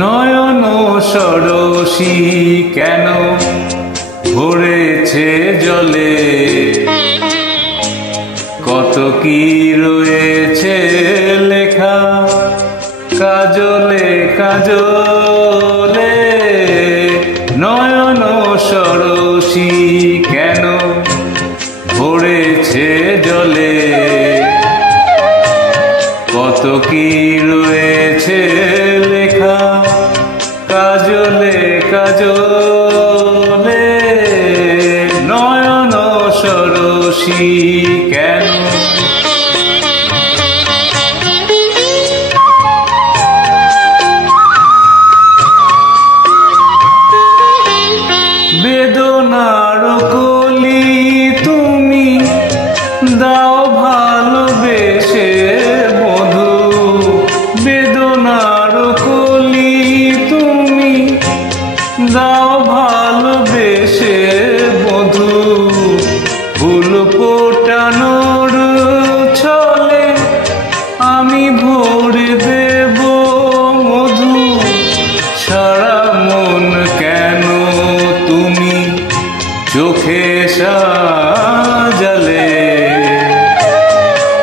নয়ন সরসী কেন ভরেছে জলে, কত কি রয়েছে লেখা কাজলে কাজলে। নয়ন সরসী কেন ভরেছে জলে, কত কি রয়েছে লেখা কাজলে কাজলে। নয়ন সরসী কেন বেদনার কলি তুমি দাও ভালোবেসে মধু, বেদনার কলি তুমি দাও ভালোবেসে মধু। ফুল ফোটানোর ছলে আমি ভরে দেব মধু, সারা মন কেন তুমি চোখে সাজালে,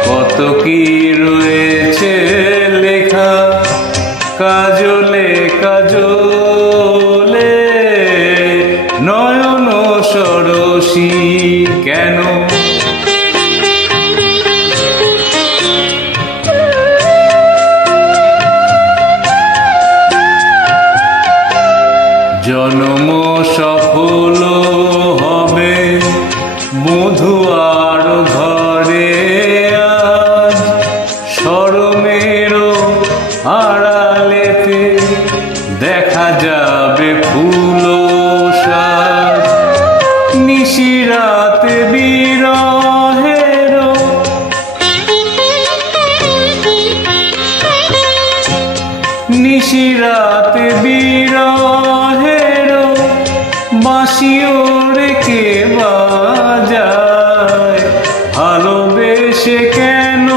কত কি রয়েছে লেখা কাজলে কাজলে। নয়ন সরসী কেন জন্ম সফল হবে মধুয়ার ঘরে, আজ শরমের আড়ালেতে দেখা যাবে ফুল সাজ। নিশিরাতে বিরহের নিশিরাতে বিরহের বাঁশি ওরে কে বাজায়, ভালোবেসে কেন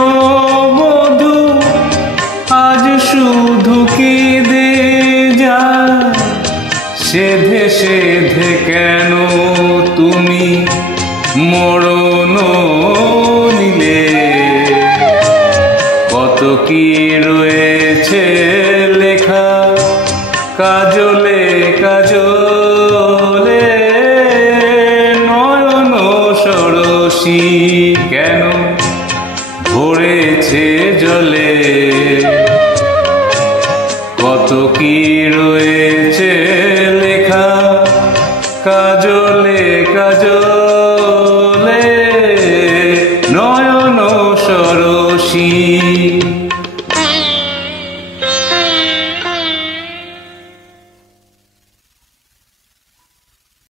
মধু আজ শুধু কেঁদে যায়। সেধে সেধে কেন তুমি মরণ নিলে, কত কি রয়েছে লেখা কাজলে কাজলে। নয়ন সরসী কেন ভরেছে জলে, কত কি রয়েছে লেখা কাজলে